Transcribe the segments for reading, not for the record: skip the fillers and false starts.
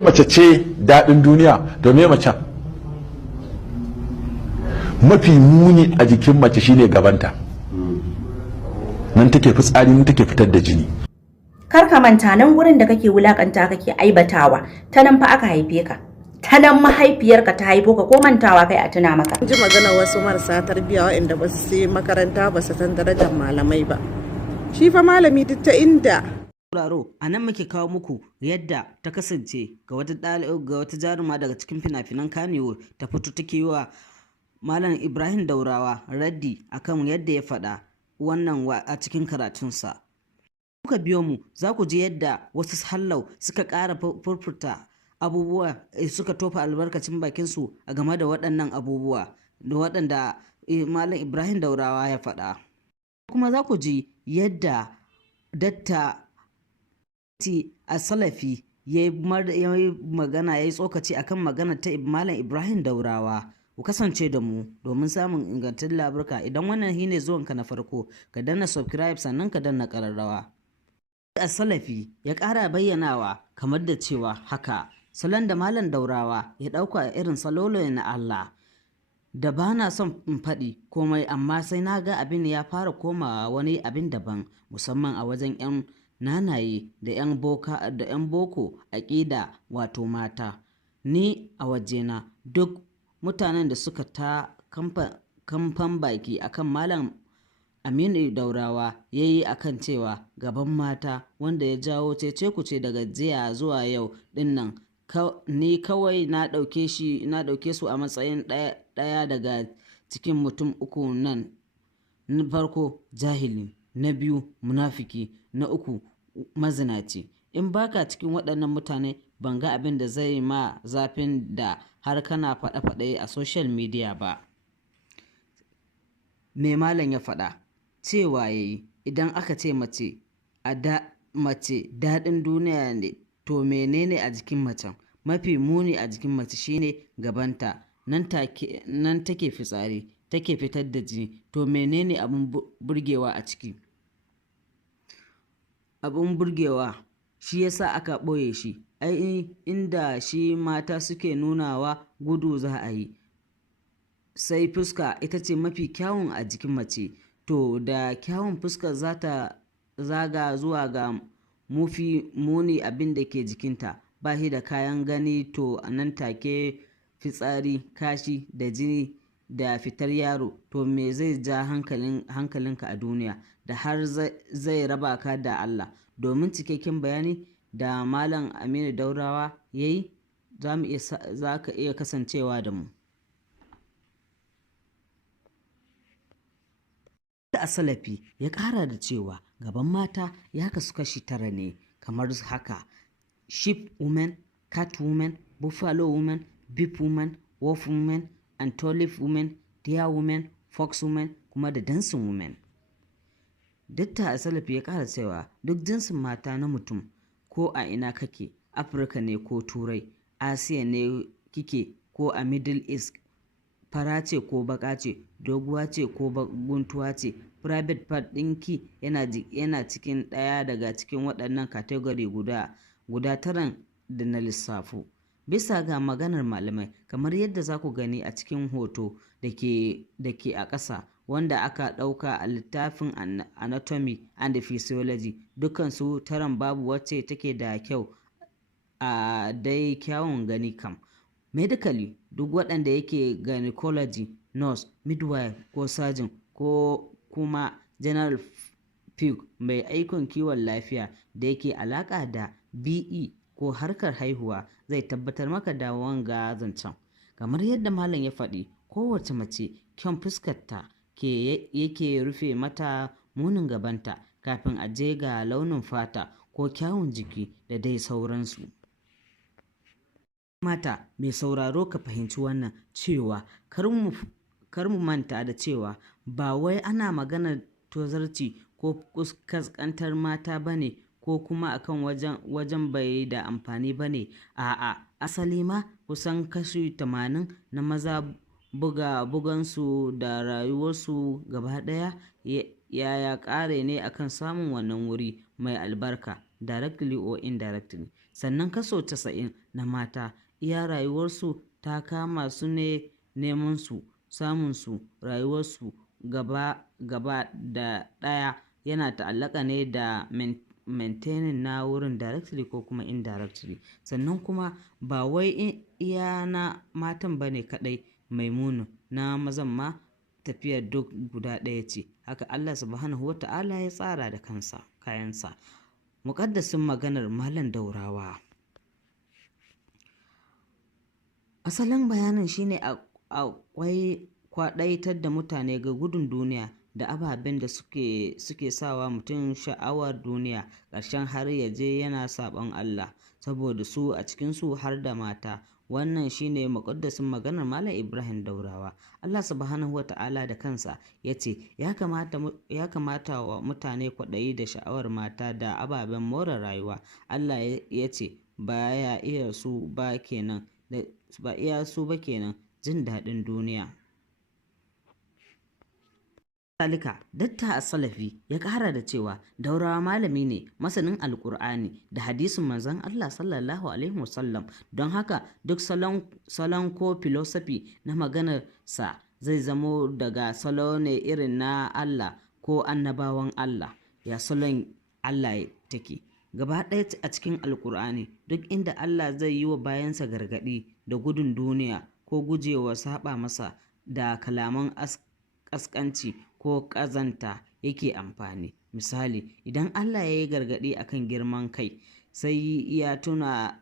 mace ce daɗin duniya domin mace mafi muni a jikin mace shine gabanta, nan take fitsari, nan take fitar da jini. Kar ka manta nan gurin da kake wulakanta kake aibatawa ta nan fa aka haife ka, ta nan mahaifiyarka ta haifo ka, ko mantawa kai a tuna maka. Ji magana wasu marasa tarbiyya waɗanda ba su yi makaranta ba su san darajar malamai ba. Shi fa malami duk ta inda sauraro a nan muke kawo muku yadda ta kasance ga wata jaruma daga cikin fina-finan Kannywood ta fito take yi wa Malam Ibrahim Daurawa raddi akan yadda ya faɗa wannan a cikin karatunsa. Kuka biyo mu za ku ji yadda wasu hallau suka ƙara furfurta abubuwa, suka tofa albarkacin bakinsu a game da waɗannan abubuwa da waɗanda Malam Ibrahim Daurawa ya faɗa. Kuma za ku ji yadda Datta a Salafi ya yi magana, ya yi tsokaci akan magana ta Malam Ibrahim Daurawa. Ku kasance da mu domin samun ingantattun labarka. Idan wannan shine zuwanka na farko, ka danna subscribe sannan ka danna ƙararrawa. A Salafi ya ƙara bayyanawa kamar da cewa haka salon da Malam Daurawa ya ɗauka irin salolo na Allah da ba na son in faɗi komai, amma sai na ga abin ya fara komawa wani abin daban, musamman a wajen 'yan nanaye da 'yan boko aƙida, wato mata. Ni a wajena duk mutanen da suka ta kamfan baki akan Malam Aminu Daurawa ya yi akan cewa gaban mata, wanda ya jawo cece-kuce daga jiya zuwa yau dinnan, ni kawai na ɗauke su a matsayin ɗaya daga cikin mutum uku nan: na farko jahili, na biyu munafiki, na uku mazinaci. In baka cikin waɗannan mutane, ban ga abin da zai ma zafin da har kana faɗe-faɗe a social media ba. Me Malam ya faɗa? Cewa yayi idan aka ce mace daɗin duniya ne, to menene a jikin macen? Mafi muni a jikin mace shine gabanta, nan take fitsari, take fitar da jini, to menene abin burgewa a ciki? Abin burgewa shi yasa aka ɓoye shi, ai inda shi mata suke nunawa gudu za a yi. Sai fuska ita ce mafi kyawun a jikin mace, to da kyawun fuska za ta zaga zuwa ga mafi muni abin da ke jikinta, ba shi da kayan gani, to a nan take fitsari, kashi da jini da fitar yaro, to me zai ja hankalinka a duniya da har zai raba ka da Allah? Domin cikakken bayani da Malam Aminu Daurawa ya yi, za ka iya kasancewa da mu. A Salafi ya ƙara da cewa gaban mata ya kasu kashi 9 ne kamar haka: sheep woman, cat woman, buffalo woman, beef woman, wolf woman, antelope woman, deer woman, fox woman, kuma da dancing woman. Datta a Salafi ya ƙara cewa duk jinsin mata na mutum, ko a ina kake, Afirka ne ko Turai, Asiya ne kike ko a Middle East, fara ce ko baka ce, doguwa ce ko guntuwa ce, private part ɗinki yana cikin ɗaya daga cikin waɗannan category guda 9 da na lissafo. Bisa ga maganar malamai, kamar yadda za ku gani a cikin hoto da ke a ƙasa, wanda aka ɗauka a littafin Anatomy and Physiology, dukansu 9 babu wacce take da kyau a dai kyawun gani kam. Medically, duk waɗanda yake gynecology, nurse, midwife ko surgeon, ko kuma general pig mai aikon kiwon lafiya da yake alaƙa da BE ko harkar haihuwa, zai tabbatar maka da wanga zancen. Kamar yadda Malam ya faɗi, kowace mace kyan fuskarta yake rufe mata munin gabanta kafin a je ga launin fata ko kyawun jiki da dai sauransu. Mata mai sauraro ka fahimci wannan, cewa kar mu manta da cewa ba wai ana maganar tozarci ko kaskantar mata bane, ko kuma akan wajen bai da amfani bane. A'a, asali ma kusan kashi 80 na maza bugansu da rayuwarsu gaba ɗaya ya ƙare ne akan samun wannan wuri mai albarka, directly or indirectly. sannan kaso 90 na mata iya rayuwarsu ta kama su ne neman su, samun su, rayuwarsu gaba da ɗaya yana ta'allaka ne da maintaining na wurin directly ko kuma indirectly. Sannan kuma ba wai iya na matan bane kadai maimunin, na mazan ma tafiyar duk guda ɗaya ce, haka Allah subhanahu wata'ala ya tsara da kayansa. Muƙaddasin maganar Malam Daurawa. Asalin bayanin shine akwai kwaɗaitar da mutane ga gudun duniya da ababen da suke sawa mutum sha'awar duniya, ƙarshen har ya je yana saɓon Allah saboda su a cikinsu har da mata. Wannan shine muƙaddasin maganar Malam Ibrahim Daurawa. Allah subhanahu wata'ala da kansa ya ce ya kamata wa mutane kwaɗayi da sha'awar mata da ababen more rayuwa. Allah ya ce ba iya su ba kenan jin daɗin duniya. Salika Datta As-Salafi ya ƙara da cewa Daurawa malami ne masanin Alƙur'ani da hadisin manzon Allah sallallahu alaihi wasallam, don haka duk salon ko filosofi na maganarsa zai zamo daga salo ne irin na Allah ko annabawan Allah. Ya salon Allah take gaba ɗaya a cikin Alƙur'ani, duk inda Allah zai yi wa bayansa gargaɗi da gudun duniya ko gujewa saba masa da kalaman ƙasƙanci ko ƙazanta yake amfani. Misali, idan Allah ya yi gargaɗi akan girman kai, sai ya tuna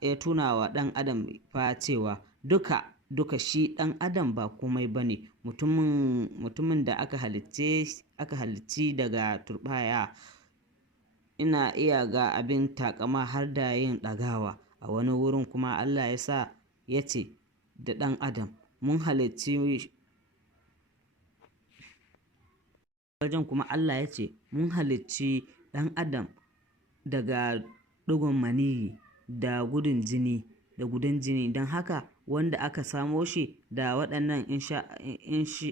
wa ɗan adam fa cewa duka shi ɗan adam ba komai bane, mutumin da aka halicci daga turbaya, ina iya ga abin takama har da yin ɗagawa. A wani wurin kuma Allah ya ce da ɗan adam mun halicci wajen kuma Allah ya ce mun halicci ɗan adam daga ɗigon maniyyi da gudan jini, don haka wanda aka samo shi da waɗannan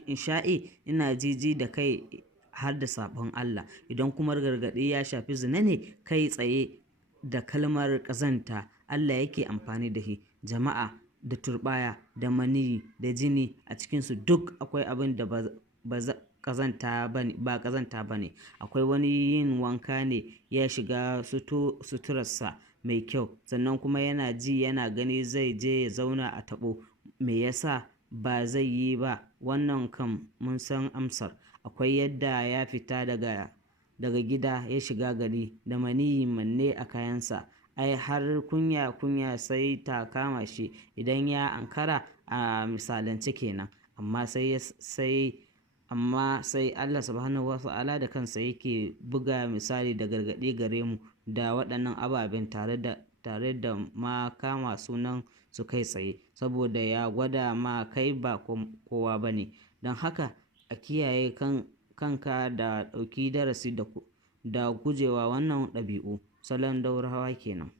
insha'i ina jiji da kai har da sabon Allah. Idan kuma gargaɗi ya shafi zina ne, kai tsaye da kalmar ƙazanta Allah yake amfani da shi. Jama'a, da turbaya da maniyyi da jini a cikinsu duk akwai abin da ba ƙazanta bane. Akwai wani yin wanka ne ya shiga suturarsa mai kyau, sannan kuma yana ji yana gani zai je ya zauna a taɓo. Me yasa ba zai yi ba? Wannan kam mun san amsar. Akwai yadda ya fita daga gida ya shiga gari da maniyyi manne a kayansa, ai har kunya sai ta kama shi idan ya ankara, a misalance kenan. Amma sai Allah subhanahu wa ta'ala da kansa yake buga misali da gargaɗi gare mu da waɗannan ababen tare da ma kama sunan su kai tsaye, saboda ya gwada ma kai ba kowa bane. Don haka a kiyaye kanka da ɗauki darasi da gujewa wannan ɗabi'u. Salon Daurawa kenan.